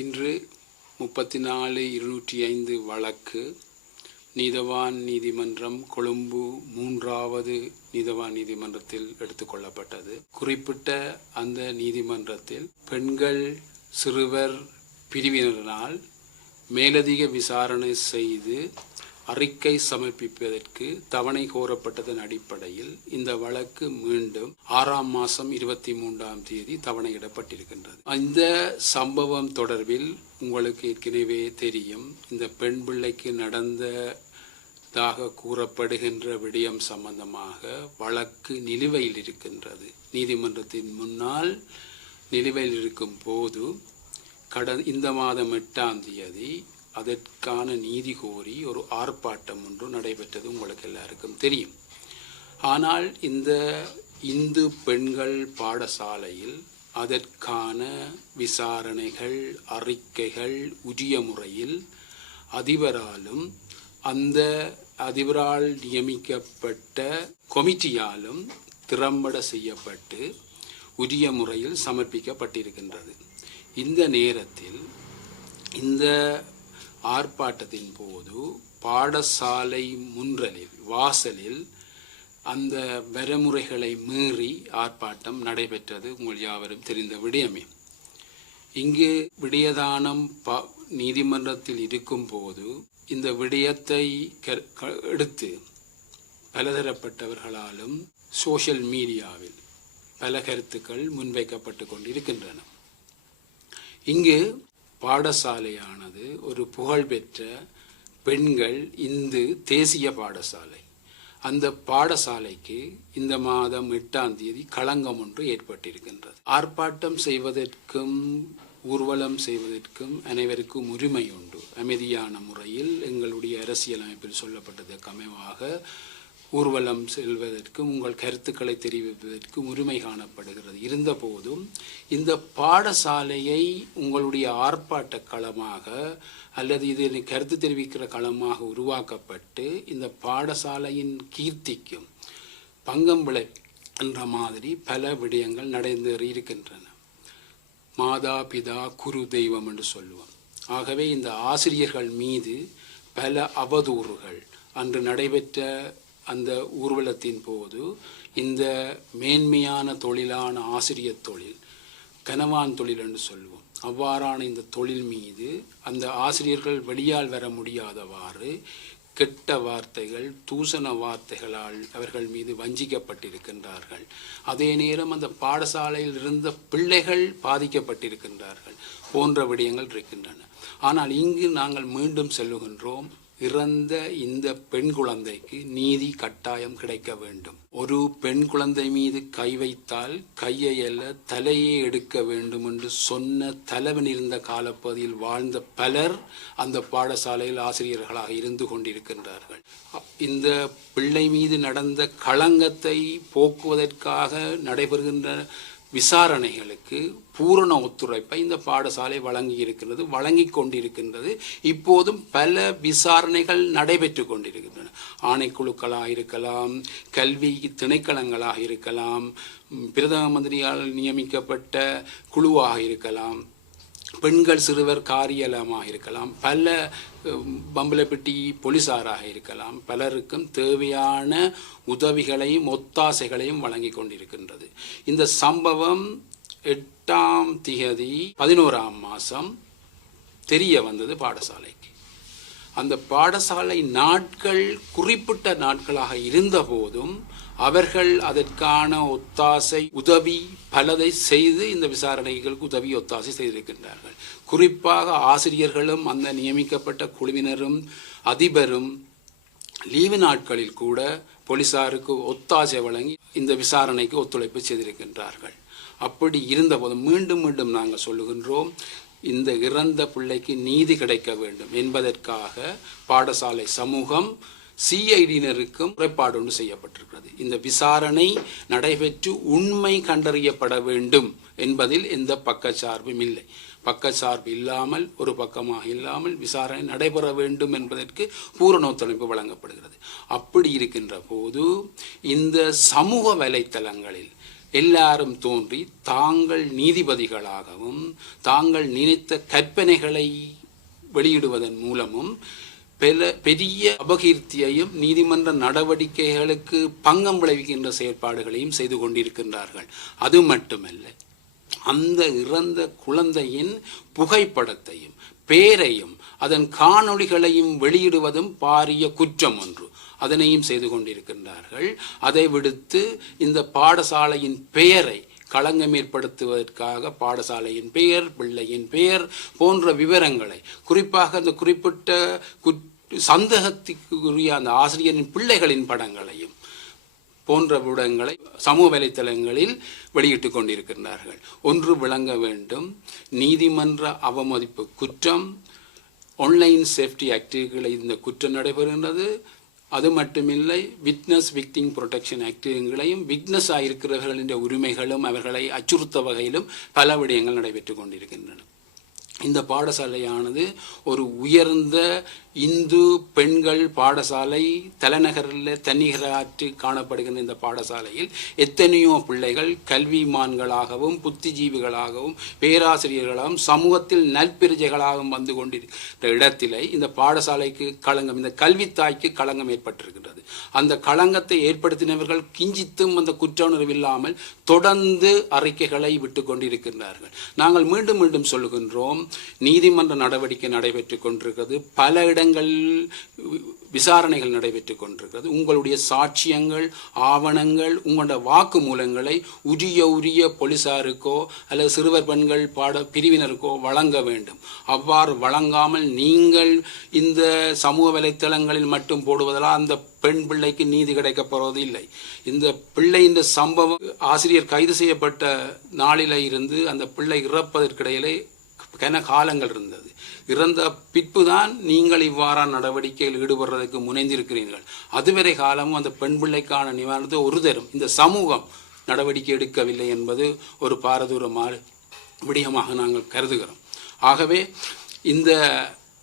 இன்று 34,205 வழக்கு நீதவான் நீதிமன்றம் கொழும்பு 3வது நீதவான் நீதிமன்றத்தில் எடுத்துக்கொள்ளப்பட்டது. குறிப்பிட்ட அந்த நீதிமன்றத்தில் பெண்கள் சிறுவர் பிரிவினரால் மேலதிக விசாரணை செய்து அறிக்கை சமர்ப்பிப்பதற்கு தவணை கோரப்பட்டதன் அடிப்படையில் இந்த வழக்கு மீண்டும் 6ஆம் மாதம் 23ஆம் தேதி தவணையிடப்பட்டிருக்கின்றது. இந்த சம்பவம் தொடர்பில் உங்களுக்கு ஏற்கனவே தெரியும். இந்த பெண் பிள்ளைக்கு நடந்ததாக கூறப்படுகின்ற விடயம் சம்பந்தமாக வழக்கு நிலுவையில் இருக்கின்றது. நீதிமன்றத்தின் முன்னால் நிலுவையில் இருக்கும் போது இந்த மாதம் 8ஆம் தேதி அதற்கான நீதி கோரி ஒரு ஆர்ப்பாட்டம் ஒன்று நடைபெற்றது உங்களுக்கு எல்லாருக்கும் தெரியும். ஆனால் இந்த இந்து பெண்கள் பாடசாலையில் அதற்கான விசாரணைகள் அறிக்கைகள் உரிய முறையில் அதிபராலும் அந்த அதிபரால் நியமிக்கப்பட்ட கொமிட்டியாலும் திறம்பட செய்யப்பட்டு உரிய முறையில் சமர்ப்பிக்கப்பட்டிருக்கின்றது. இந்த நேரத்தில் இந்த ஆர்ப்பாட்டத்தின் போது பாடசாலை முன்றலில் வாசலில் அந்த வரைமுறைகளை மீறி ஆர்ப்பாட்டம் நடைபெற்றது உங்கள் யாவரும் தெரிந்த விடயமே. இங்கு விடயதானம் நீதிமன்றத்தில் இருக்கும் போது இந்த விடயத்தை எடுத்து பலதரப்பட்டவர்களாலும் சோஷியல் மீடியாவில் பல கருத்துக்கள் முன்வைக்கப்பட்டு கொண்டிருக்கின்றன. இங்கு பாடசாலையானது ஒரு புகழ்பெற்ற பெண்கள் இந்து தேசிய பாடசாலை. அந்த பாடசாலைக்கு இந்த மாதம் 8ஆம் தேதி களங்கம் ஒன்று ஏற்பட்டிருக்கின்றது. ஆர்ப்பாட்டம் செய்வதற்கும் ஊர்வலம் செய்வதற்கும் அனைவருக்கும் உரிமை உண்டு. அமைதியான முறையில் எங்களுடைய அரசியலமைப்பில் சொல்லப்பட்டதற்கு அமைவாக ஊர்வலம் செல்வதற்கும் உங்கள் கருத்துக்களை தெரிவிப்பதற்கும் உரிமை காணப்படுகிறது. இருந்த போதும் இந்த பாடசாலையை உங்களுடைய ஆர்ப்பாட்ட களமாக அல்லது இது கருத்து தெரிவிக்கிற களமாக உருவாக்கப்பட்டு இந்த பாடசாலையின் கீர்த்திக்கும் பங்கம் விளை என்ற மாதிரி பல விடயங்கள் நடந்தேறி இருக்கின்றன. மாதா பிதா குரு தெய்வம் என்று சொல்லுவோம். ஆகவே இந்த ஆசிரியர்கள் மீது பல அவதூறுகள் அன்று நடைபெற்ற அந்த ஊர்வலத்தின் போது இந்த மேன்மையான தொழிலான ஆசிரியர் தொழில் கனவான் தொழில் என்று சொல்லுவோம். அவ்வாறான இந்த தொழில் மீது அந்த ஆசிரியர்கள் வெளியால் வர முடியாதவாறு கெட்ட வார்த்தைகள் தூசண வார்த்தைகளால் அவர்கள் மீது வஞ்சிக்கப்பட்டிருக்கின்றார்கள். அதே நேரம் அந்த பாடசாலையில் இருந்த பிள்ளைகள் பாதிக்கப்பட்டிருக்கின்றார்கள் போன்ற விடயங்கள் இருக்கின்றன. ஆனால் இங்கு நாங்கள் மீண்டும் சொல்லுகின்றோம், இறந்த இந்த பெண் குழந்தைக்கு நீதி கட்டாயம் கிடைக்க வேண்டும். ஒரு பெண் குழந்தை மீது கை வைத்தால் கையை அல்ல தலையே எடுக்க வேண்டும் என்று சொன்ன தலைவன் இருந்த காலப்பகுதியில் வாழ்ந்த பலர் அந்த பாடசாலையில் ஆசிரியர்களாக இருந்து கொண்டிருக்கின்றார்கள். இந்த பிள்ளை மீது நடந்த களங்கத்தை போக்குவதற்காக நடைபெறுகின்ற விசாரணைகளுக்கு பூரண ஒத்துழைப்பை இந்த பாடசாலை வழங்கி கொண்டிருக்கின்றது. இப்போதும் பல விசாரணைகள் நடைபெற்று கொண்டிருக்கின்றன. ஆணைக்குழுக்களாக இருக்கலாம், கல்வி திணைக்களங்களாக இருக்கலாம், பிரதம மந்திரியால் நியமிக்கப்பட்ட குழுவாக இருக்கலாம், பெண்கள் சிறுவர் காரியலமாக இருக்கலாம், பல பம்பலப்பட்டி போலீசாராக இருக்கலாம். பலருக்கும் தேவையான உதவிகளையும் ஒத்தாசைகளையும் வழங்கி கொண்டிருக்கின்றது. இந்த சம்பவம் 8ஆம் தேதி 11ஆம் மாதம் தெரிய வந்தது பாடசாலைக்கு. அந்த பாடசாலை நாட்கள் குறிப்பிட்ட நாட்களாக இருந்த போதும் அவர்கள் அதற்கான ஒத்தாசை உதவி பலதை செய்து இந்த விசாரணைகளுக்கு உதவி ஒத்தாசை செய்திருக்கின்றார்கள். குறிப்பாக ஆசிரியர்களும் அந்த நியமிக்கப்பட்ட குழுவினரும் அதிபரும் லீவு நாட்களில் கூட போலீசாருக்கு ஒத்தாசை வழங்கி இந்த விசாரணைக்கு ஒத்துழைப்பு செய்திருக்கின்றார்கள். அப்படி இருந்தபோது மீண்டும் மீண்டும் நாங்கள் சொல்லுகின்றோம், இந்த இறந்த பிள்ளைக்கு நீதி கிடைக்க வேண்டும் என்பதற்காக பாடசாலை சமூகம் சிஐடியினருக்கும் முறைப்பாடு ஒன்று செய்யப்பட்டிருக்கிறது. இந்த விசாரணை நடைபெற்று உண்மை கண்டறியப்பட வேண்டும் என்பதில் எந்த பக்கச்சார்பும் இல்லை. பக்கச்சார்பு இல்லாமல் ஒரு பக்கமாக இல்லாமல் விசாரணை நடைபெற வேண்டும் என்பதற்கு பூரண ஒத்துழைப்பு வழங்கப்படுகிறது. அப்படி இருக்கின்ற போது இந்த சமூக வலைத்தளங்களில் எல்லாரும் தோன்றி தாங்கள் நீதிபதிகளாகவும் தாங்கள் நினைத்த கற்பனைகளை வெளியிடுவதன் மூலமும் பெரிய அபகீர்த்தியையும் நீதிமன்ற நடவடிக்கைகளுக்கு பங்கம் விளைவிக்கின்ற செயற்பாடுகளையும் செய்து கொண்டிருக்கின்றார்கள். அது மட்டுமல்ல, அந்த இறந்த குழந்தையின் புகைப்படத்தையும் பேரையும் அதன் காணொளிகளையும் வெளியிடுவதும் பாரிய குற்றம் ஒன்று. அதனையும் செய்து கொண்டிருக்கின்றார்கள். அதை விடுத்து இந்த பாடசாலையின் பெயரை களங்கம் ஏற்படுத்துவதற்காக பாடசாலையின் பெயர், பிள்ளையின் பெயர் போன்ற விவரங்களை, குறிப்பாக அந்த குறிப்பிட்ட சந்தேகத்துக்குரிய அந்த ஆசிரியரின் பிள்ளைகளின் படங்களையும் போன்ற விடங்களை சமூக வலைத்தளங்களில் வெளியிட்டுக் கொண்டிருக்கின்றார்கள். ஒன்று விளங்க வேண்டும், நீதிமன்ற அவமதிப்பு குற்றம், ஆன்லைன் சேஃப்டி ஆக்டுகளை இந்த குற்றம் நடைபெறுகின்றது. அது மட்டுமில்லை, விட்னஸ் விக்டிம் புரொடெக்ஷன் ஆக்டுகளையும் விட்னஸ் ஆகியிருக்கிறவர்களின் உரிமைகளும் அவர்களை அச்சுறுத்த வகையிலும் பல விடயங்கள் நடைபெற்றுக் கொண்டிருக்கின்றன. இந்த பாடசாலையானது ஒரு உயர்ந்த இந்து பெண்கள் பாடசாலை, தலைநகரில் தன்னிகராற்றி காணப்படுகின்ற இந்த பாடசாலையில் எத்தனையோ பிள்ளைகள் கல்விமான்களாகவும் புத்திஜீவிகளாகவும் பேராசிரியர்களாகவும் சமூகத்தில் நல்பிரஜைகளாகவும் வந்து கொண்டிருக்கிற இடத்திலே இந்த பாடசாலைக்கு களங்கம், இந்த கல்வித்தாய்க்கு களங்கம் ஏற்பட்டிருக்கின்றது. அந்த களங்கத்தை ஏற்படுத்தினவர்கள் கிஞ்சித்தும் அந்த குற்றவுணர்வில்லாமல் தொடர்ந்து அறிக்கைகளை விட்டு கொண்டிருக்கின்றார்கள். நாங்கள் மீண்டும் மீண்டும் சொல்லுகின்றோம், நீதிமன்ற நடவடிக்கை நடைபெற்றுக் கொண்டிருக்கிறது, பல இடங்கள் விசாரணைகள் நடைபெற்றுக் கொண்டிருக்கிறது. உங்களுடைய சாட்சியங்கள், ஆவணங்கள், உங்களுடைய வாக்குமூலங்களை உரிய போலீசாருக்கோ அல்லது சிறுவர் பெண்கள் பிரிவினருக்கோ வழங்க வேண்டும். அவ்வாறு வழங்காமல் நீங்கள் இந்த சமூக வலைத்தளங்களில் மட்டும் போடுவதால் அந்த பெண் பிள்ளைக்கு நீதி கிடைக்கப் போவது இல்லை. இந்த பிள்ளை, இந்த சம்பவம் ஆசிரியர் கைது செய்யப்பட்ட நாளில இருந்து அந்த பிள்ளை இறப்பதற்கிடையிலே கன காலங்கள் இருந்தது. இறந்த பிற்புதான் நீங்கள் இவ்வாறான நடவடிக்கையில் ஈடுபடுறதுக்கு முனைந்திருக்கிறீர்கள். அதுவரை காலமும் அந்த பெண் பிள்ளைக்கான நிவாரணத்தை ஒரு தரும் இந்த சமூகம் நடவடிக்கை எடுக்கவில்லை என்பது ஒரு பாரதூரமான விடயமாக நாங்கள் கருதுகிறோம். ஆகவே இந்த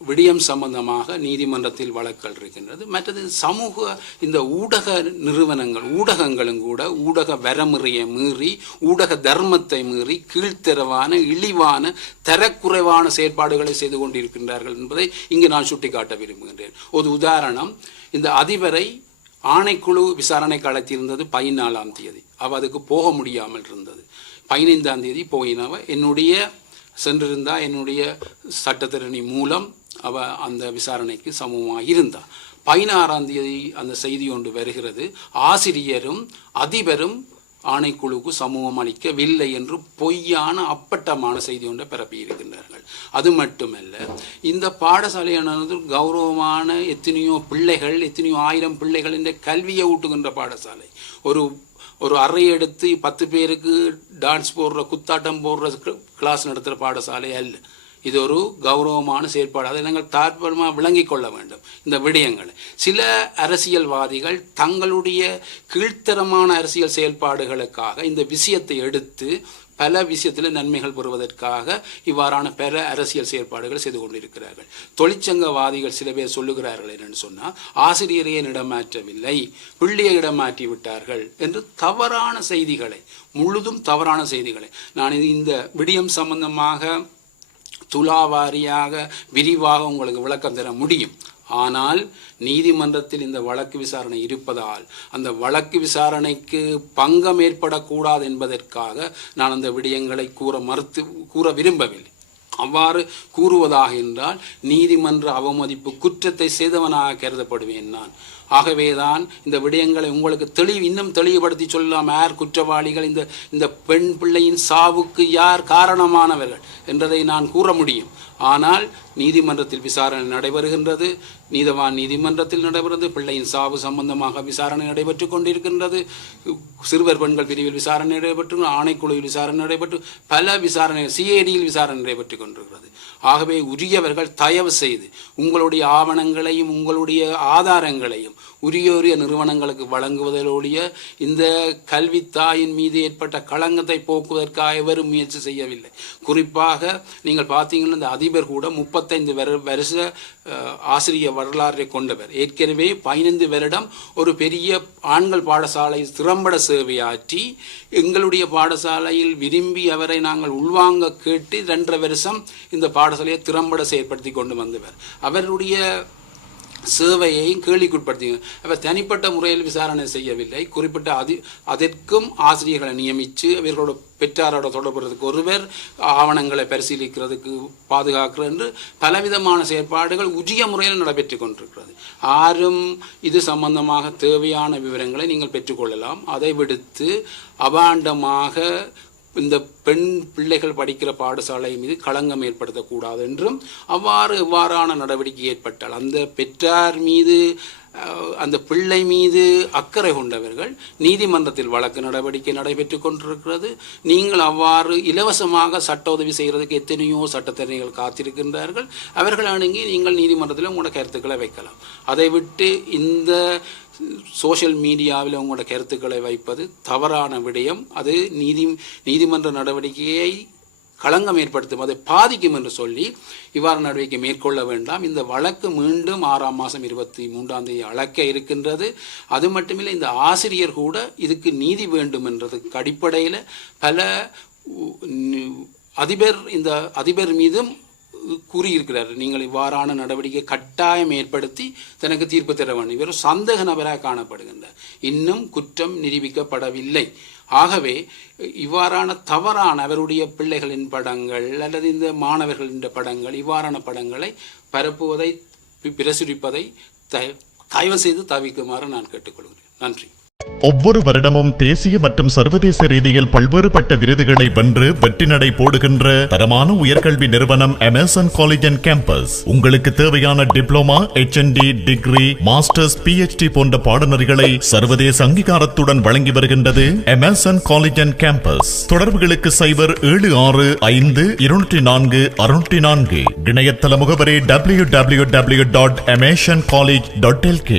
விடயம் சம்பந்தமாக நீதிமன்றத்தில் வழக்குகள் இருக்கின்றது. மற்றது சமூக இந்த ஊடக நிறுவனங்கள், ஊடகங்களும் கூட ஊடக வரமுறையை மீறி, ஊடக தர்மத்தை மீறி கீழ்த்தரவான, இழிவான, தரக்குறைவான செயற்பாடுகளை செய்து கொண்டிருக்கின்றார்கள் என்பதை இங்கு நான் சுட்டிக்காட்ட விரும்புகின்றேன். ஒரு உதாரணம், இந்த அதிபரை ஆணைக்குழு விசாரணைக்கு அழைத்திருந்தது 14ஆம் தேதி. அதுக்கு போக முடியாமல் இருந்தது. 15ஆம் தேதி போயினவ சென்றிருந்தா என்னுடைய சட்டத்திரணி மூலம் அவ அந்த விசாரணைக்கு சமூகமாக இருந்தா. 16ஆம் தேதி அந்த செய்தி ஒன்று வருகிறது, ஆசிரியரும் அதிபரும் ஆணைக்குழுவுக்கு சமூகம் அளிக்கவில்லை என்று பொய்யான அப்பட்டமான செய்தி ஒன்றை பரப்பியிருக்கின்றார்கள். அது மட்டுமல்ல, இந்த பாடசாலையானது கௌரவமான எத்தனையோ பிள்ளைகள், எத்தனையோ ஆயிரம் பிள்ளைகள் இந்த கல்வியை ஊட்டுகின்ற பாடசாலை. ஒரு அறை எடுத்து 10 பேருக்கு டான்ஸ் போடுற, குத்தாட்டம் போடுற கிளாஸ் நடத்துகிற பாடசாலை அல்ல. இது ஒரு கௌரவமான செயற்பாடு. அதை நாங்கள் தாற்பயமாக விளங்கிக் கொள்ள வேண்டும். இந்த விடயங்களை சில அரசியல்வாதிகள் தங்களுடைய கீழ்த்தரமான அரசியல் செயல்பாடுகளுக்காக இந்த விஷயத்தை எடுத்து பல விஷயத்தில் நன்மைகள் பெறுவதற்காக இவ்வாறான பல அரசியல் செயற்பாடுகள் செய்து கொண்டிருக்கிறார்கள். தொழிற்சங்கவாதிகள் சில பேர் சொல்லுகிறார்கள் என்னன்னு சொன்னால், ஆசிரியரையே இடமாற்றவில்லை, பிள்ளையை இடமாற்றி விட்டார்கள் என்று தவறான செய்திகளை, முழுதும் தவறான செய்திகளை நான் இந்த விடயம் சம்பந்தமாக துலாவாரியாக விரிவாக உங்களுக்கு விளக்கம் தர முடியும். ஆனால் நீதிமன்றத்தில் இந்த வழக்கு விசாரணை இருப்பதால் அந்த வழக்கு விசாரணைக்கு பங்கம் ஏற்படக்கூடாது என்பதற்காக நான் அந்த விடயங்களை கூற விரும்பவில்லை. அவ்வாறு கூறுவதாக என்றால் நீதிமன்ற அவமதிப்பு குற்றத்தை செய்தவனாக கருதப்படுவேன் நான். ஆகவேதான் இந்த விடயங்களை உங்களுக்கு இன்னும் தெளிவுபடுத்தி சொல்லலாம். யார் குற்றவாளிகள், இந்த பெண் பிள்ளையின் சாவுக்கு யார் காரணமானவர்கள் என்றதை நான் கூற முடியும். ஆனால் நீதிமன்றத்தில் விசாரணை நடைபெறுகின்றது, நீதவான் நீதிமன்றத்தில் நடைபெறுகிறது, பிள்ளையின் சாவு சம்பந்தமாக விசாரணை நடைபெற்றுக் கொண்டிருக்கின்றது, சிறுவர் பெண்கள் பிரிவில் விசாரணை நடைபெற்று, ஆணைக்குழுவில் விசாரணை நடைபெற்று, பல விசாரணை சிஐடியில் விசாரணை நடைபெற்றுக் கொண்டிருக்கிறது. ஆகவே உரியவர்கள் தயவு செய்து உங்களுடைய ஆவணங்களையும் உங்களுடைய ஆதாரங்களையும் வேண்டும். உரிய நிறுவனங்களுக்கு வழங்குவதோடைய இந்த கல்வி தாயின் மீது ஏற்பட்ட களங்கத்தை போக்குவதற்காக எவரும் முயற்சி செய்யவில்லை. குறிப்பாக நீங்கள் பார்த்தீங்கன்னா இந்த அதிபர் கூட 35 வருஷ ஆசிரியர் வரலாறை கொண்டவர். ஏற்கனவே 15 வருடம் ஒரு பெரிய ஆண்கள் பாடசாலை திறம்பட சேவையாற்றி எங்களுடைய பாடசாலையில் விரும்பி அவரை நாங்கள் உள்வாங்க கேட்டு 2.5 வருஷம் இந்த பாடசாலையை திறம்பட செயற்படுத்தி கொண்டு வந்தவர். அவருடைய சேவையையும் கேள்விக்குட்படுத்தி அவர் தனிப்பட்ட முறையில் விசாரணை செய்யவில்லை. குறிப்பிட்ட அதற்கும் ஆசிரியர்களை நியமித்து இவர்களோட பெற்றாரோட தொடர்புறதுக்கு ஒருவர், ஆவணங்களை பரிசீலிக்கிறதுக்கு பாதுகாக்கிறது என்று பலவிதமான செயற்பாடுகள் உரிய முறையில் நடைபெற்று கொண்டிருக்கிறது. யாரும் இது சம்பந்தமாக தேவையான விவரங்களை நீங்கள் பெற்றுக்கொள்ளலாம். அதை விடுத்து அபாண்டமாக இந்த பெண் பிள்ளைகள் படிக்கிற பாடசாலை மீது களங்கம் ஏற்படுத்தக்கூடாது என்றும், எவ்வாறான நடவடிக்கை ஏற்பட்டால் அந்த பெற்றார் மீது அந்த பிள்ளை மீது அக்கறை கொண்டவர்கள் நீதிமன்றத்தில் வழக்கு நடவடிக்கை நடைபெற்று கொண்டிருக்கிறது. நீங்கள் அவ்வாறு இலவசமாக சட்ட உதவி செய்கிறதுக்கு எத்தனையோ சட்டத்தரணிகள் காத்திருக்கின்றார்கள். அவர்கள் அணுகி நீங்கள் நீதிமன்றத்தில் உங்களோட கருத்துக்களை வைக்கலாம். அதை விட்டு இந்த சோஷியல் மீடியாவில் உங்களோட கருத்துக்களை வைப்பது தவறான விடயம். அது நீதிமன்ற நடவடிக்கையை களங்கம் ஏற்படுத்தும், அதை பாதிக்கும் என்று சொல்லி இவ்வாறு நடவடிக்கை மேற்கொள்ள வேண்டாம். இந்த வழக்கு மீண்டும் 6ஆம் மாதம் 23ஆம் தேதி அழைக்க இருக்கின்றது. அது மட்டுமில்லை, இந்த ஆசிரியர் கூட இதுக்கு நீதி வேண்டும் என்றதுக்கு அடிப்படையில் பல இந்த அதிபர் மீதும் கூறியிருக்கிறார், நீங்கள் இவ்வாறான நடவடிக்கை கட்டாயம் ஏற்படுத்தி தனக்கு தீர்ப்பு தர வேண்டும். இவர் சந்தேக நபராக காணப்படுகின்றார். இன்னும் குற்றம் நிரூபிக்கப்படவில்லை. ஆகவே இவ்வாறான தவறான அவருடைய பிள்ளைகளின் படங்கள் அல்லது இந்த மாணவர்களின் படங்கள், இவ்வாறான படங்களை பரப்புவதை பிரசுரிப்பதை தயவு செய்து தவிர்க்குமாறு நான் கேட்டுக்கொள்கிறேன். நன்றி. ஒவ்வொரு வருடமும் தேசிய மற்றும் சர்வதேச ரீதியில் பல்வேறுபட்ட விருதுகளை வென்று வெற்றி நடை போடுகின்ற தரமான உயர்கல்வி நிறுவனம் எமர்சன் காலேஜ் அண்ட் கேம்பஸ் உங்களுக்கு தேவையான diploma, HND, degree, masters, PhD போன்ற பாடநெறிகளை சர்வதேச அங்கீகாரத்துடன் வழங்கி வருகின்றது எமர்சன் காலேஜ் அண்ட் கேம்பஸ். தொடர்புகளுக்கு 0765204 இணையதள முகவரி www.emersoncollege.lk.